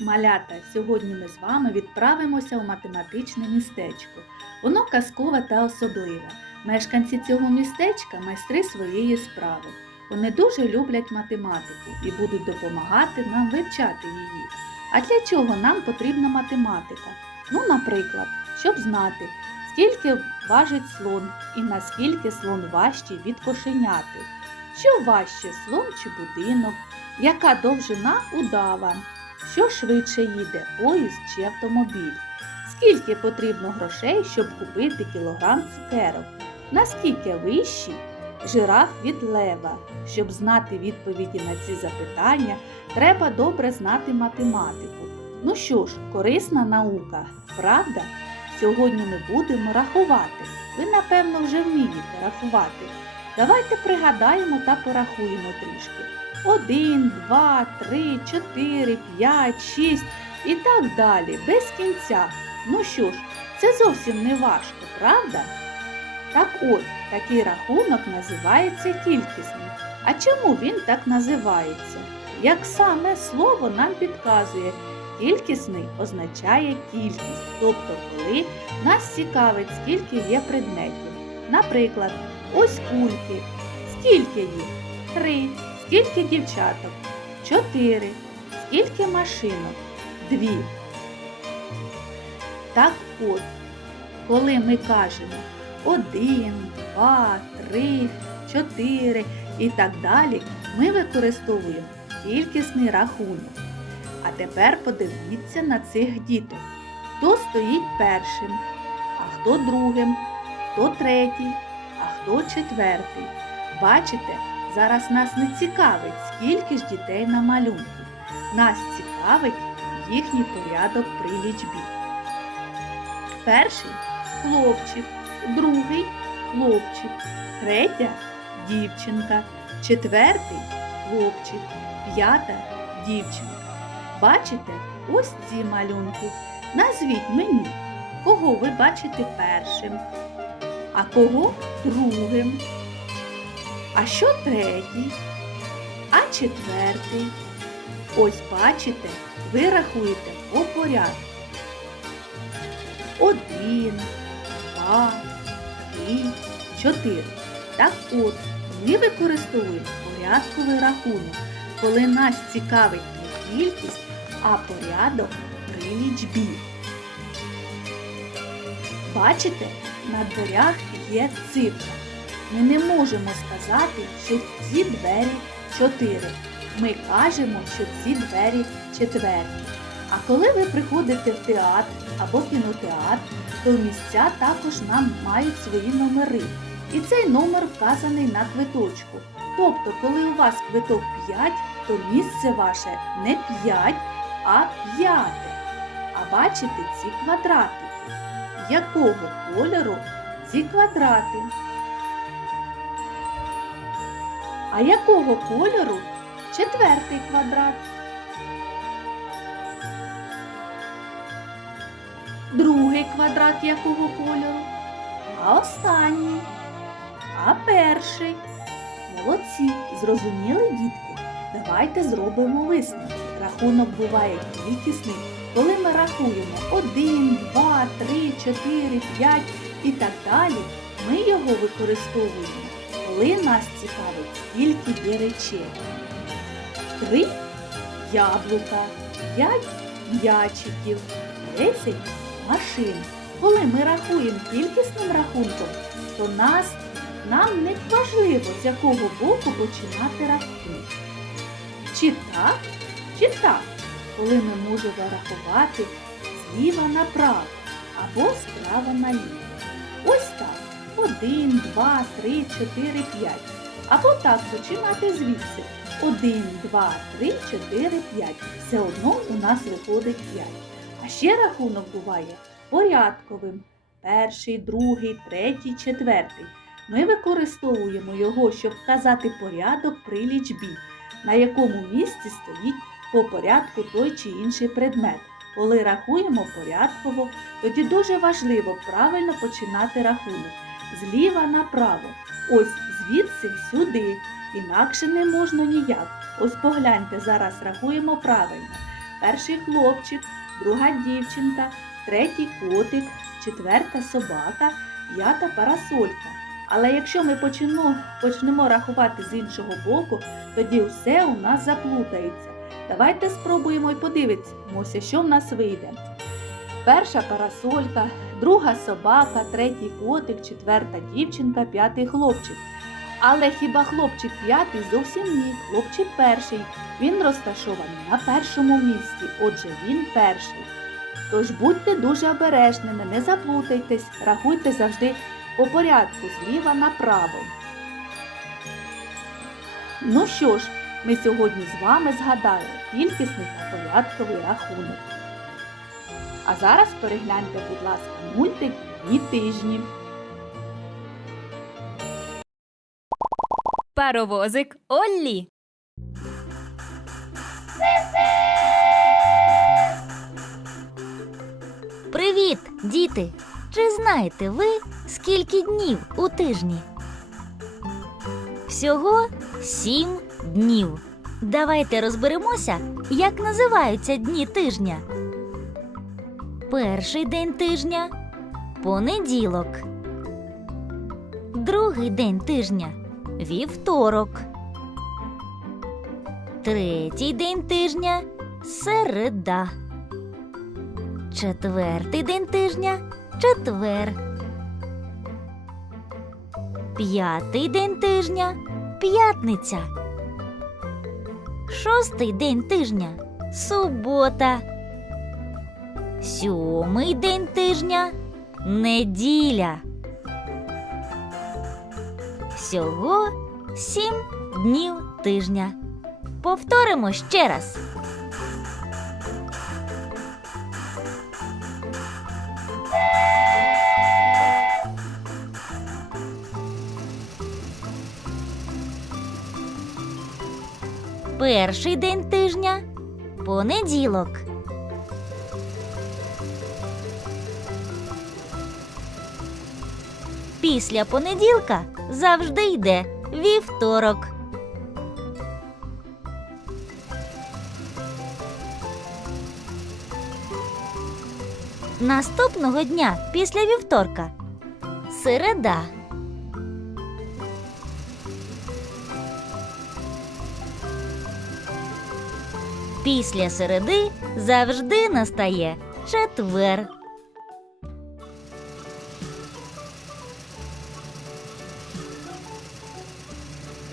Малята, сьогодні ми з вами відправимося у математичне містечко. Воно казкове та особливе. Мешканці цього містечка майстри своєї справи. Вони дуже люблять математику і будуть допомагати нам вивчати її. А для чого нам потрібна математика? Ну, наприклад, щоб знати, скільки важить слон і наскільки слон важчий від кошеняти, що важче слон чи будинок, яка довжина удава, що швидше їде поїзд чи автомобіль, скільки потрібно грошей, щоб купити кілограм цукерок, наскільки вищий жираф від лева. Щоб знати відповіді на ці запитання, треба добре знати математику. Ну що ж, корисна наука, правда? Сьогодні ми будемо рахувати. Ви, напевно, вже вмієте рахувати. Давайте пригадаємо та порахуємо трішки. Один, два, три, чотири, п'ять, шість і так далі, без кінця. Ну що ж, це зовсім не важко, правда? Так от, такий рахунок називається кількісний. А чому він так називається? Як саме слово нам підказує, кількісний означає кількість, тобто коли нас цікавить, скільки є предметів. Наприклад, ось кульки. Скільки їх? Три. Скільки дівчаток? Чотири. Скільки машинок? Дві. Так от, коли ми кажемо один, два, три, чотири і так далі, ми використовуємо кількісний рахунок. А тепер подивіться на цих діток. Хто стоїть першим, а хто другим, хто третій, а хто четвертий. Бачите, зараз нас не цікавить, скільки ж дітей на малюнку. Нас цікавить їхній порядок при лічбі. Перший хлопчик, другий хлопчик, третя дівчинка, четвертий хлопчик, п'ята дівчинка. Бачите ось ці малюнки. Назвіть мені, кого ви бачите першим, а кого другим. А що третій? А четвертий? Ось бачите, ви рахуєте по порядку. Один, два, три, чотири. Так от, ми використовуємо порядковий рахунок, коли нас цікавить не кількість, а порядок при лічбі. Бачите, на дверях є цифра. Ми не можемо сказати, що ці двері чотири. Ми кажемо, що ці двері четверті. А коли ви приходите в театр або кінотеатр, то місця також нам мають свої номери. І цей номер вказаний на квиточку. Тобто, коли у вас квиток 5, то місце ваше не 5, а 5. А бачите ці квадратики. Якого кольору ці квадрати? А якого кольору четвертий квадрат? Другий квадрат якого кольору? А останній? А перший? Молодці, зрозуміли, дітки? Давайте зробимо висновки. Рахунок буває кількісний, коли ми рахуємо 1, 2, 3, 4, 5 і так далі. Ми його використовуємо, коли нас цікавить, скільки є речей. 3 яблука, 5 м'ячиків, 10 машин. Коли ми рахуємо кількісним рахунком, то нас нам не важливо, з якого боку починати рахунок. Чи так, чи так, коли ми можемо рахувати зліва направо або справа наліво. Ось так. Один, два, три, чотири, п'ять. Або так починати звідси. Один, два, три, чотири, п'ять. Все одно у нас виходить п'ять. А ще рахунок буває порядковим. Перший, другий, третій, четвертий. Ми використовуємо його, щоб вказати порядок при лічбі, на якому місці стоїть по порядку той чи інший предмет. Коли рахуємо порядково, тоді дуже важливо правильно починати рахунок зліва направо. Ось звідси сюди. Інакше не можна ніяк. Ось погляньте, зараз рахуємо правильно. перший хлопчик, друга дівчинка, третій котик, четверта собака, п'ята парасолька. Але якщо ми почнемо, почнемо рахувати з іншого боку, тоді все у нас заплутається. Давайте спробуємо і подивимося, що в нас вийде. Перша парасолька, друга собака, третій котик, четверта дівчинка, п'ятий хлопчик. Але хіба хлопчик п'ятий зовсім ні, хлопчик перший. Він розташований на першому місці, отже він перший. Тож будьте дуже обережними, не заплутайтесь, рахуйте завжди по порядку зліва направо. Ну що ж, ми сьогодні з вами згадали кількісний та порядковий рахунок. А зараз перегляньте, будь ласка, мультик «Дні тижні. Паровозик Оллі. Привіт, діти! Чи знаєте ви, скільки днів у тижні? Всього сім днів. Давайте розберемося, як називаються дні тижня. Перший день тижня понеділок. Другий день тижня вівторок. Третій день тижня середа. Четвертий день тижня четвер. П'ятий день тижня п'ятниця. Шостий день тижня субота. Сьомий день тижня неділя. Всього сім днів тижня. Повторимо ще раз. Перший день тижня понеділок. Після понеділка завжди йде вівторок. Наступного дня після вівторка середа. Після середи завжди настає четвер.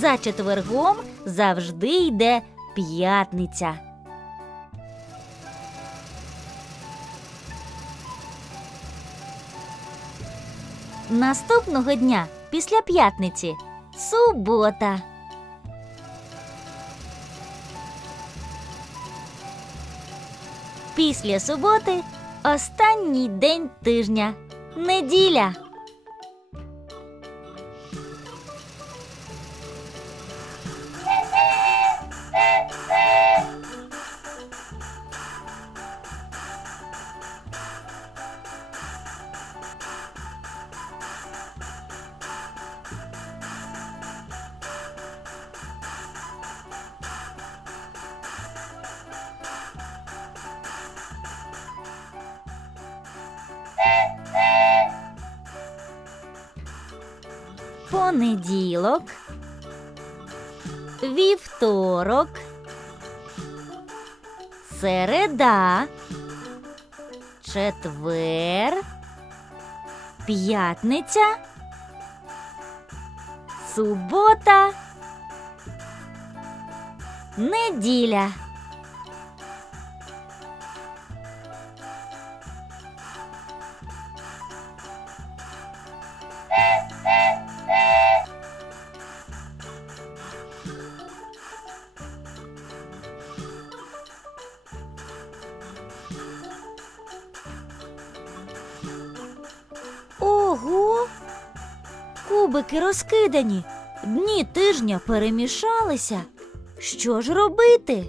За четвергом завжди йде п'ятниця. Наступного дня після п'ятниці субота. Після суботи останній день тижня неділя. Понеділок, вівторок, середа, четвер, п'ятниця, субота, неділя. Кубики розкидані, дні тижня перемішалися. Що ж робити?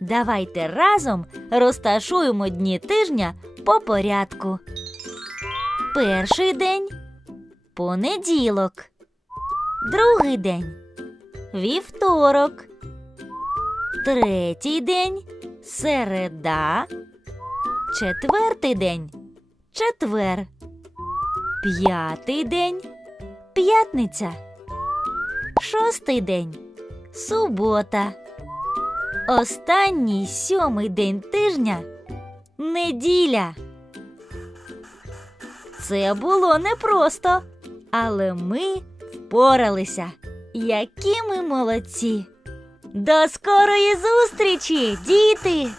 Давайте разом розташуємо дні тижня по порядку. Перший день Понеділок. Другий день. Вівторок. Третій день. Середа. Четвертий день. Четвер. П'ятий день. П'ятниця. Шостий день. Субота. Останній сьомий день тижня. Неділя. Це було непросто, але ми впоралися. Які ми молодці! До скорої зустрічі, діти!